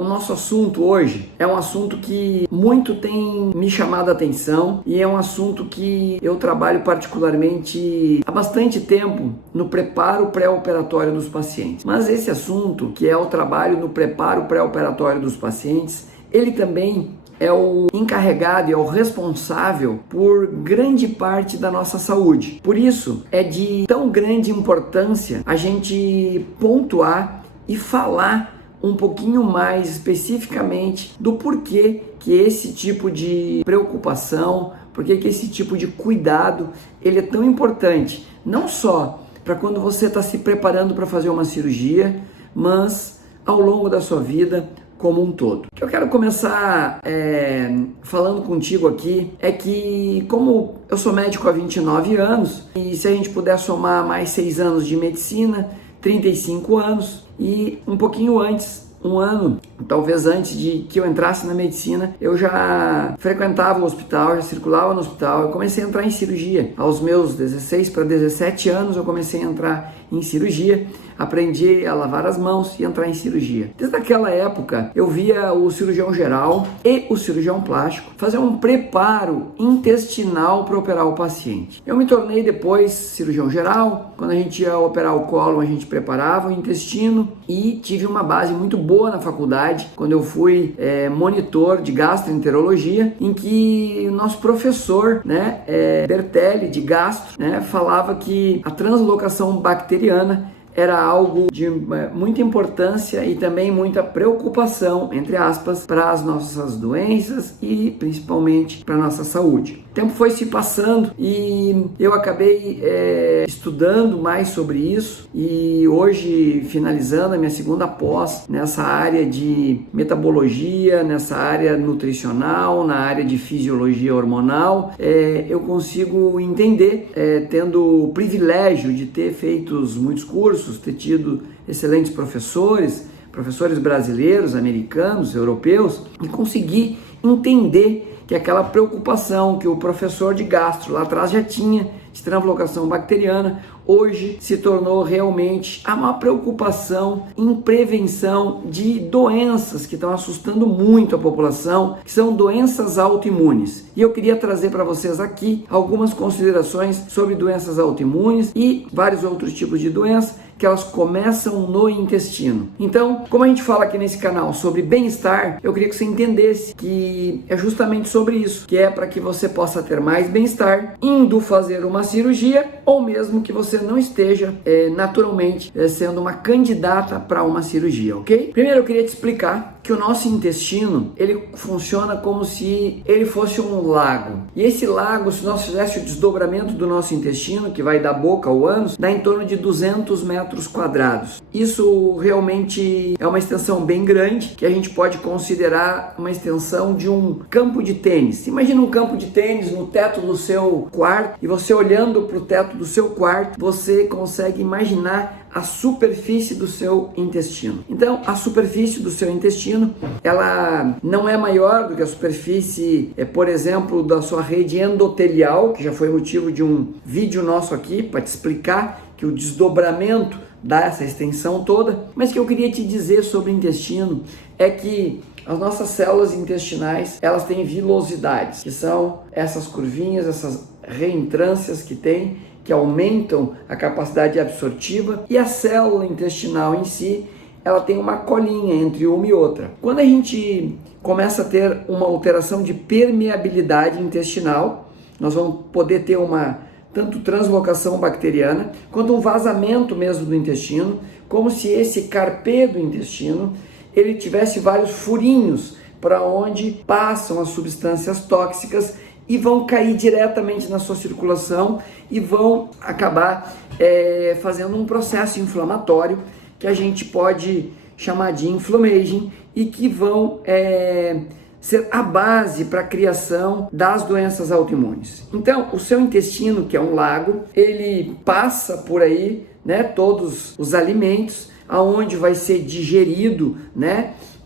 O nosso assunto hoje é um assunto que muito tem me chamado a atenção e é um assunto que eu trabalho particularmente há bastante tempo no preparo pré-operatório dos pacientes. Mas esse assunto, que é o trabalho no preparo pré-operatório dos pacientes, ele também é o encarregado e é o responsável por grande parte da nossa saúde. Por isso, é de tão grande importância a gente pontuar e falar um pouquinho mais especificamente do porquê que esse tipo de preocupação, porquê que esse tipo de cuidado, ele é tão importante, não só para quando você está se preparando para fazer uma cirurgia, mas ao longo da sua vida como um todo. O que eu quero começar falando contigo aqui é que, como eu sou médico há 29 anos, e se a gente puder somar mais 6 anos de medicina, 35 anos, e um pouquinho antes, um ano, talvez antes de que eu entrasse na medicina, eu já frequentava o hospital, já circulava no hospital, eu comecei a entrar em cirurgia. Aos meus 16 para 17 anos eu comecei a entrar em cirurgia, aprendi a lavar as mãos e entrar em cirurgia. Desde aquela época eu via o cirurgião geral e o cirurgião plástico fazer um preparo intestinal para operar o paciente. Eu me tornei depois cirurgião geral. Quando a gente ia operar o cólon, a gente preparava o intestino e tive uma base muito boa na faculdade, quando eu fui monitor de gastroenterologia, em que o nosso professor, Bertelli, de gastro, falava que a translocação bacteriana era algo de muita importância e também muita preocupação, entre aspas, para as nossas doenças e principalmente para a nossa saúde. O tempo foi se passando e eu acabei estudando mais sobre isso e hoje, finalizando a minha segunda pós nessa área de metabologia, nessa área nutricional, na área de fisiologia hormonal, eu consigo entender, tendo o privilégio de ter feito muitos cursos, ter tido excelentes professores brasileiros, americanos, europeus, e conseguir entender que aquela preocupação que o professor de gastro lá atrás já tinha de translocação bacteriana, hoje se tornou realmente uma preocupação em prevenção de doenças que estão assustando muito a população, que são doenças autoimunes. E eu queria trazer para vocês aqui algumas considerações sobre doenças autoimunes e vários outros tipos de doenças que elas começam no intestino. Então, como a gente fala aqui nesse canal sobre bem-estar, eu queria que você entendesse que é justamente sobre isso, que é para que você possa ter mais bem-estar indo fazer uma cirurgia ou mesmo que você não esteja naturalmente sendo uma candidata para uma cirurgia, ok? Primeiro eu queria te explicar que o nosso intestino, ele funciona como se ele fosse um lago. E esse lago, se nós fizéssemos o desdobramento do nosso intestino, que vai da boca ao ânus, dá em torno de 200 metros quadrados. Isso realmente é uma extensão bem grande, que a gente pode considerar uma extensão de um campo de tênis. Imagina um campo de tênis no teto do seu quarto, e você olhando para o teto do seu quarto, você consegue imaginar a superfície do seu intestino. Então, a superfície do seu intestino, ela não é maior do que a superfície, por exemplo, da sua rede endotelial, que já foi motivo de um vídeo nosso aqui para te explicar que o desdobramento dá essa extensão toda. Mas o que eu queria te dizer sobre o intestino é que as nossas células intestinais, elas têm vilosidades, que são essas curvinhas, essas reentrâncias que aumentam a capacidade absortiva, e a célula intestinal em si, ela tem uma colinha entre uma e outra. Quando a gente começa a ter uma alteração de permeabilidade intestinal, nós vamos poder ter tanto translocação bacteriana, quanto um vazamento mesmo do intestino, como se esse carpê do intestino, ele tivesse vários furinhos para onde passam as substâncias tóxicas e vão cair diretamente na sua circulação e vão acabar fazendo um processo inflamatório que a gente pode chamar de inflammation e que vão ser a base para a criação das doenças autoimunes. Então, o seu intestino, que é um lago, ele passa por aí, todos os alimentos, aonde vai ser digerido,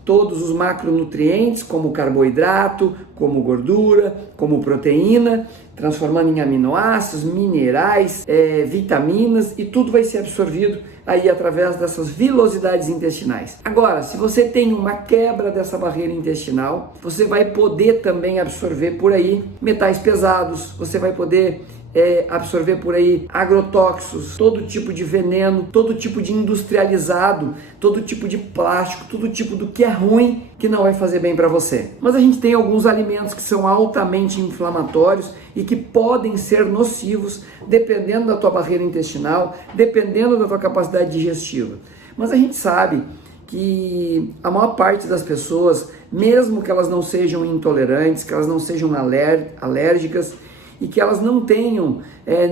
todos os macronutrientes, como carboidrato, como gordura, como proteína, transformando em aminoácidos, minerais, vitaminas, e tudo vai ser absorvido aí através dessas vilosidades intestinais. Agora, se você tem uma quebra dessa barreira intestinal, você vai poder também absorver por aí metais pesados, você vai poder absorver por aí agrotóxicos, todo tipo de veneno, todo tipo de industrializado, todo tipo de plástico, todo tipo do que é ruim que não vai fazer bem para você. Mas a gente tem alguns alimentos que são altamente inflamatórios e que podem ser nocivos dependendo da tua barreira intestinal, dependendo da tua capacidade digestiva. Mas a gente sabe que a maior parte das pessoas, mesmo que elas não sejam intolerantes, que elas não sejam alérgicas, e que elas não tenham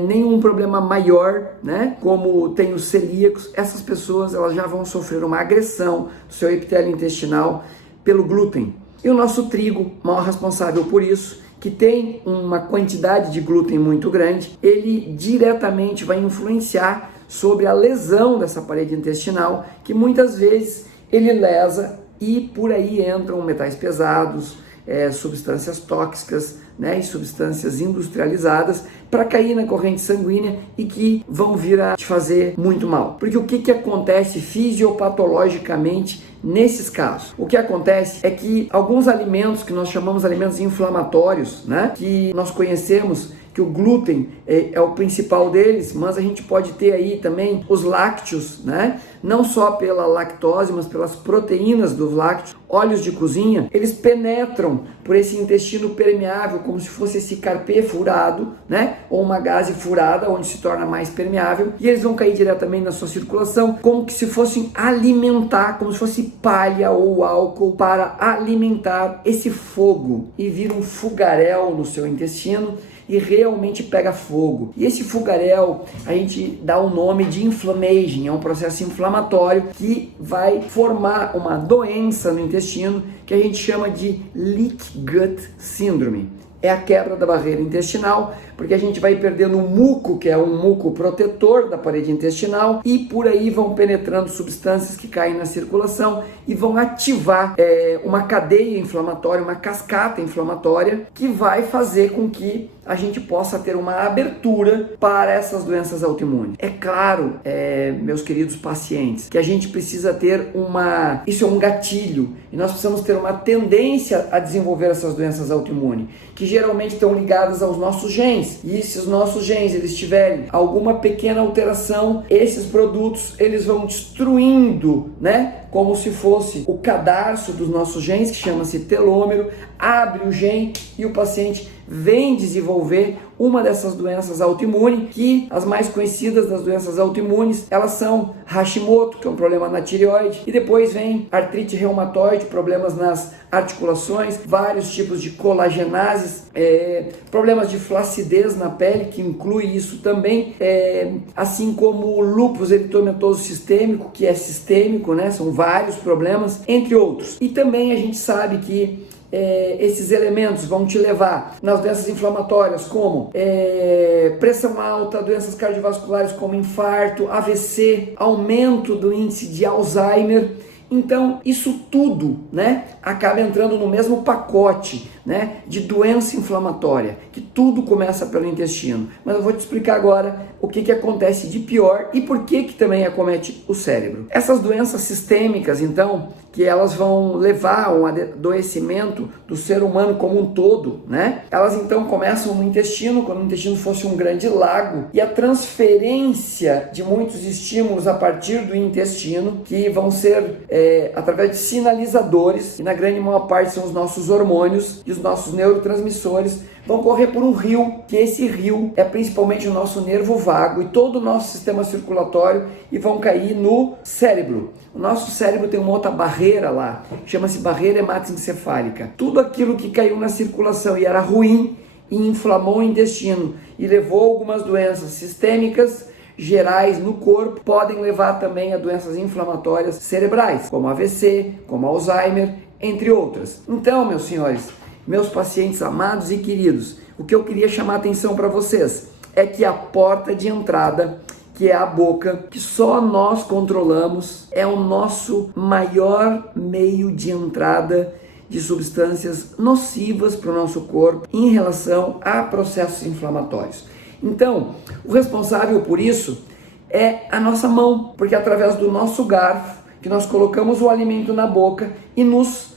nenhum problema maior, né, como tem os celíacos, essas pessoas elas já vão sofrer uma agressão do seu epitélio intestinal pelo glúten. E o nosso trigo, maior responsável por isso, que tem uma quantidade de glúten muito grande, ele diretamente vai influenciar sobre a lesão dessa parede intestinal, que muitas vezes ele lesa e por aí entram metais pesados, substâncias tóxicas, né, e substâncias industrializadas para cair na corrente sanguínea e que vão vir a te fazer muito mal. Porque o que acontece fisiopatologicamente nesses casos? O que acontece é que alguns alimentos que nós chamamos de alimentos inflamatórios, né, que nós conhecemos que o glúten é o principal deles, mas a gente pode ter aí também os lácteos, né? Não só pela lactose, mas pelas proteínas dos lácteos, óleos de cozinha, eles penetram por esse intestino permeável, como se fosse esse carpê furado, né? Ou uma gaze furada, onde se torna mais permeável, e eles vão cair diretamente na sua circulação, como que se fossem alimentar, como se fosse palha ou álcool para alimentar esse fogo e vira um fogaréu no seu intestino e realmente pega fogo. E esse fogaréu a gente dá o nome de inflammation, é um processo inflamatório que vai formar uma doença no intestino que a gente chama de leak gut syndrome. É a quebra da barreira intestinal, porque a gente vai perdendo o muco, que é um muco protetor da parede intestinal, e por aí vão penetrando substâncias que caem na circulação e vão ativar uma cadeia inflamatória, uma cascata inflamatória, que vai fazer com que a gente possa ter uma abertura para essas doenças autoimunes. É claro, meus queridos pacientes, que a gente precisa ter isso é um gatilho, e nós precisamos ter uma tendência a desenvolver essas doenças autoimunes, que geralmente estão ligadas aos nossos genes. E se os nossos genes eles tiverem alguma pequena alteração, esses produtos eles vão destruindo, né? Como se fosse o cadarço dos nossos genes, que chama-se telômero, abre o gene e o paciente vem desenvolver uma dessas doenças autoimunes, que as mais conhecidas das doenças autoimunes, elas são Hashimoto, que é um problema na tireoide, e depois vem artrite reumatoide, problemas nas articulações, vários tipos de colagenases, problemas de flacidez na pele, que inclui isso também, assim como o lúpus eritematoso sistêmico, que é sistêmico, né? São vários problemas, entre outros. E também a gente sabe que esses elementos vão te levar nas doenças inflamatórias como pressão alta, doenças cardiovasculares como infarto, AVC, aumento do índice de Alzheimer. Então, isso tudo, né, acaba entrando no mesmo pacote, né, de doença inflamatória, que tudo começa pelo intestino. Mas eu vou te explicar agora o que acontece de pior e por que também acomete o cérebro. Essas doenças sistêmicas, então, que elas vão levar a um adoecimento do ser humano como um todo, né? Elas então começam no intestino, como o intestino fosse um grande lago, e a transferência de muitos estímulos a partir do intestino, que vão ser através de sinalizadores, e na grande maior parte são os nossos hormônios e os nossos neurotransmissores, vão correr por um rio, que esse rio é principalmente o nosso nervo vago e todo o nosso sistema circulatório, e vão cair no cérebro. O nosso cérebro tem uma outra barreira lá, chama-se barreira hematoencefálica. Tudo aquilo que caiu na circulação e era ruim e inflamou o intestino e levou a algumas doenças sistêmicas gerais no corpo, podem levar também a doenças inflamatórias cerebrais, como AVC, como Alzheimer, entre outras. Então, meus senhores, meus pacientes amados e queridos, o que eu queria chamar a atenção para vocês é que a porta de entrada que é a boca, que só nós controlamos, é o nosso maior meio de entrada de substâncias nocivas para o nosso corpo em relação a processos inflamatórios. Então, o responsável por isso é a nossa mão, porque é através do nosso garfo que nós colocamos o alimento na boca e nos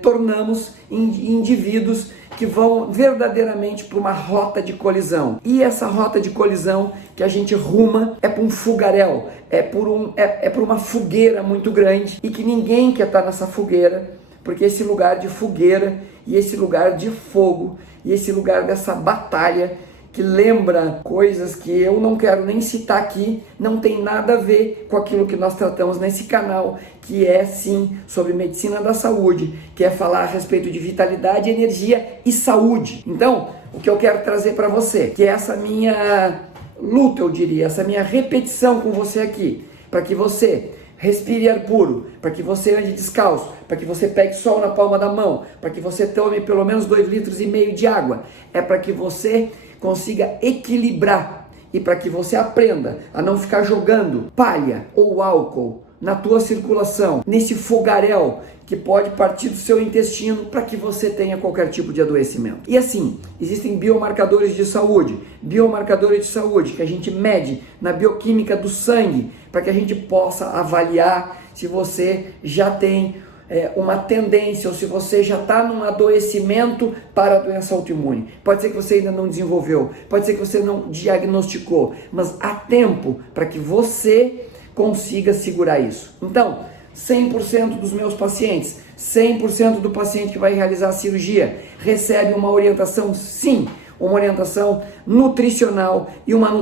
tornamos indivíduos que vão verdadeiramente para uma rota de colisão. E essa rota de colisão que a gente ruma é para um fogaréu, é por uma fogueira muito grande e que ninguém quer estar nessa fogueira, porque esse lugar de fogueira e esse lugar de fogo e esse lugar dessa batalha que lembra coisas que eu não quero nem citar aqui, não tem nada a ver com aquilo que nós tratamos nesse canal, que é sim sobre medicina da saúde, que é falar a respeito de vitalidade, energia e saúde. Então, o que eu quero trazer para você, que é essa minha luta, eu diria, essa minha repetição com você aqui, para que você respire ar puro, para que você ande descalço, para que você pegue sol na palma da mão, para que você tome pelo menos 2,5 litros de água, é para que você consiga equilibrar e para que você aprenda a não ficar jogando palha ou álcool na tua circulação, nesse fogaréu que pode partir do seu intestino para que você tenha qualquer tipo de adoecimento. E assim, existem biomarcadores de saúde que a gente mede na bioquímica do sangue para que a gente possa avaliar se você já tem uma tendência ou se você já está num adoecimento para a doença autoimune. Pode ser que você ainda não desenvolveu, pode ser que você não diagnosticou, mas há tempo para que você consiga segurar isso. Então, 100% dos meus pacientes, 100% do paciente que vai realizar a cirurgia recebe uma orientação, sim, uma orientação nutricional e uma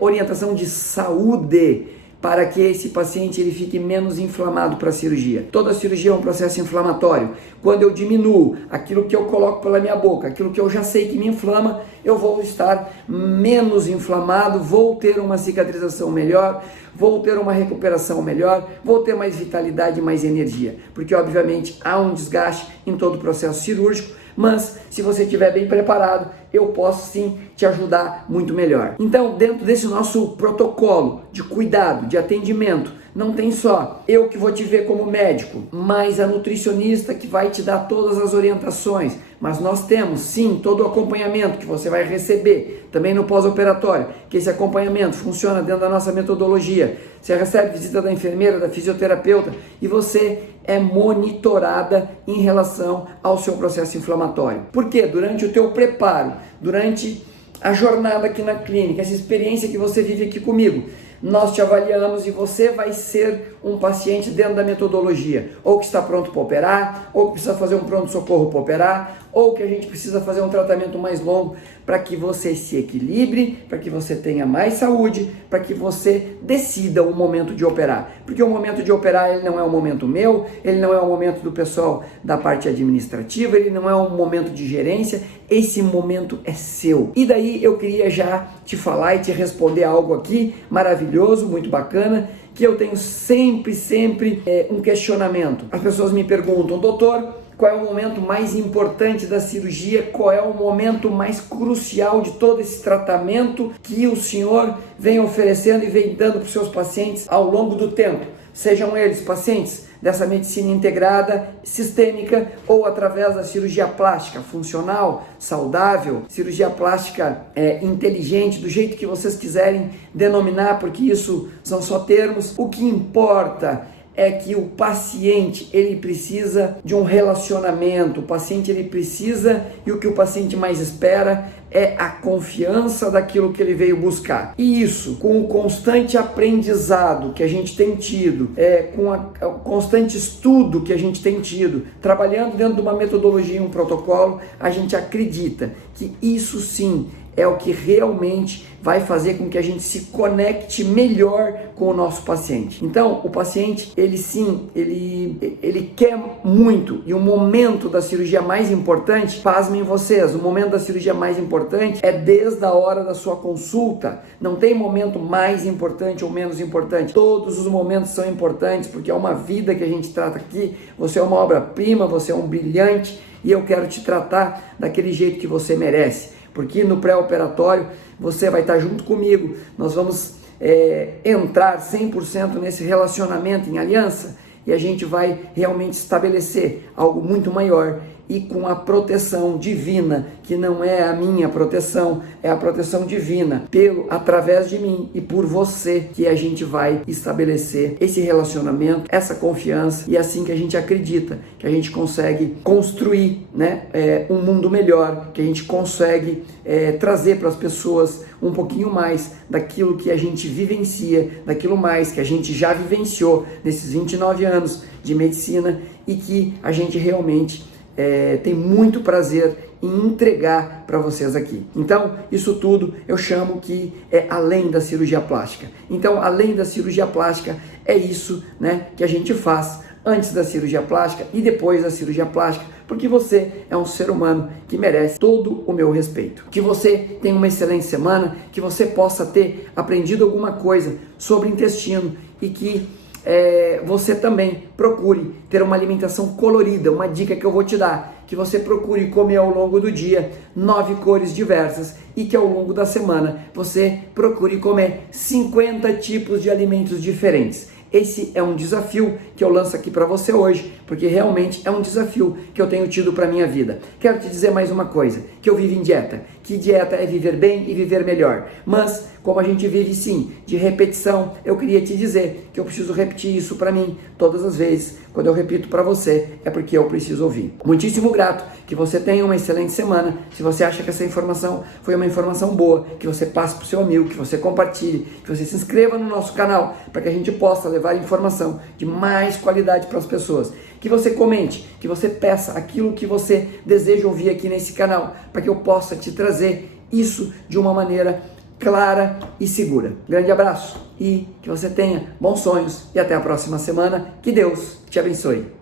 orientação de saúde, para que esse paciente ele fique menos inflamado para a cirurgia. Toda cirurgia é um processo inflamatório. Quando eu diminuo aquilo que eu coloco pela minha boca, aquilo que eu já sei que me inflama, eu vou estar menos inflamado, vou ter uma cicatrização melhor, vou ter uma recuperação melhor, vou ter mais vitalidade e mais energia. Porque, obviamente, há um desgaste em todo o processo cirúrgico, mas se você estiver bem preparado, eu posso sim te ajudar muito melhor. Então, dentro desse nosso protocolo de cuidado, de atendimento, não tem só eu que vou te ver como médico, mas a nutricionista que vai te dar todas as orientações, mas nós temos sim todo o acompanhamento que você vai receber também no pós-operatório, que esse acompanhamento funciona dentro da nossa metodologia. Você recebe visita da enfermeira, da fisioterapeuta e você é monitorada em relação ao seu processo inflamatório. Porque durante o teu preparo, durante a jornada aqui na clínica, essa experiência que você vive aqui comigo, nós te avaliamos e você vai ser um paciente dentro da metodologia, ou que está pronto para operar, ou que precisa fazer um pronto-socorro para operar, ou que a gente precisa fazer um tratamento mais longo para que você se equilibre, para que você tenha mais saúde, para que você decida o momento de operar. Porque o momento de operar ele não é um momento meu, ele não é um momento do pessoal da parte administrativa, ele não é um momento de gerência, esse momento é seu. E daí eu queria já te falar e te responder algo aqui maravilhoso, muito bacana, que eu tenho sempre um questionamento. As pessoas me perguntam, doutor, qual é o momento mais importante da cirurgia, qual é o momento mais crucial de todo esse tratamento que o senhor vem oferecendo e vem dando para os seus pacientes ao longo do tempo, sejam eles pacientes dessa medicina integrada, sistêmica ou através da cirurgia plástica funcional, saudável, cirurgia plástica inteligente, do jeito que vocês quiserem denominar, porque isso são só termos. O que importa é que o paciente ele precisa de um relacionamento, o paciente ele precisa, e o que o paciente mais espera é a confiança daquilo que ele veio buscar. E isso, com o constante aprendizado que a gente tem tido, com o constante estudo que a gente tem tido, trabalhando dentro de uma metodologia e um protocolo, a gente acredita que isso sim é o que realmente vai fazer com que a gente se conecte melhor com o nosso paciente. Então, o paciente, ele sim, ele quer muito, e o momento da cirurgia mais importante, pasmem vocês, o momento da cirurgia mais importante é desde a hora da sua consulta. Não tem momento mais importante ou menos importante. Todos os momentos são importantes, porque é uma vida que a gente trata aqui. Você é uma obra-prima, você é um brilhante, e eu quero te tratar daquele jeito que você merece. Porque no pré-operatório você vai estar junto comigo, nós vamos entrar 100% nesse relacionamento em aliança e a gente vai realmente estabelecer algo muito maior e com a proteção divina, que não é a minha proteção, é a proteção divina, através de mim e por você, que a gente vai estabelecer esse relacionamento, essa confiança, e é assim que a gente acredita que a gente consegue construir, né, um mundo melhor, que a gente consegue trazer para as pessoas um pouquinho mais daquilo que a gente vivencia, daquilo mais que a gente já vivenciou nesses 29 anos de medicina e que a gente realmente tem muito prazer em entregar para vocês aqui. Então, isso tudo eu chamo que é além da cirurgia plástica. Então, além da cirurgia plástica, é isso, né, que a gente faz antes da cirurgia plástica e depois da cirurgia plástica, porque você é um ser humano que merece todo o meu respeito. Que você tenha uma excelente semana, que você possa ter aprendido alguma coisa sobre intestino e que você também procure ter uma alimentação colorida. Uma dica que eu vou te dar, que você procure comer ao longo do dia 9 cores diversas e que ao longo da semana você procure comer 50 tipos de alimentos diferentes. Esse é um desafio que eu lanço aqui para você hoje, porque realmente é um desafio que eu tenho tido para minha vida. Quero te dizer mais uma coisa, que eu vivo em dieta, que dieta é viver bem e viver melhor. Mas, como a gente vive sim, de repetição, eu queria te dizer que eu preciso repetir isso para mim todas as vezes. Quando eu repito para você, é porque eu preciso ouvir. Muitíssimo grato, que você tenha uma excelente semana. Se você acha que essa informação foi uma informação boa, que você passe para o seu amigo, que você compartilhe, que você se inscreva no nosso canal, para que a gente possa levar informação de mais qualidade para as pessoas. Que você comente, que você peça aquilo que você deseja ouvir aqui nesse canal, para que eu possa te trazer isso de uma maneira clara e segura. Grande abraço e que você tenha bons sonhos e até a próxima semana. Que Deus te abençoe.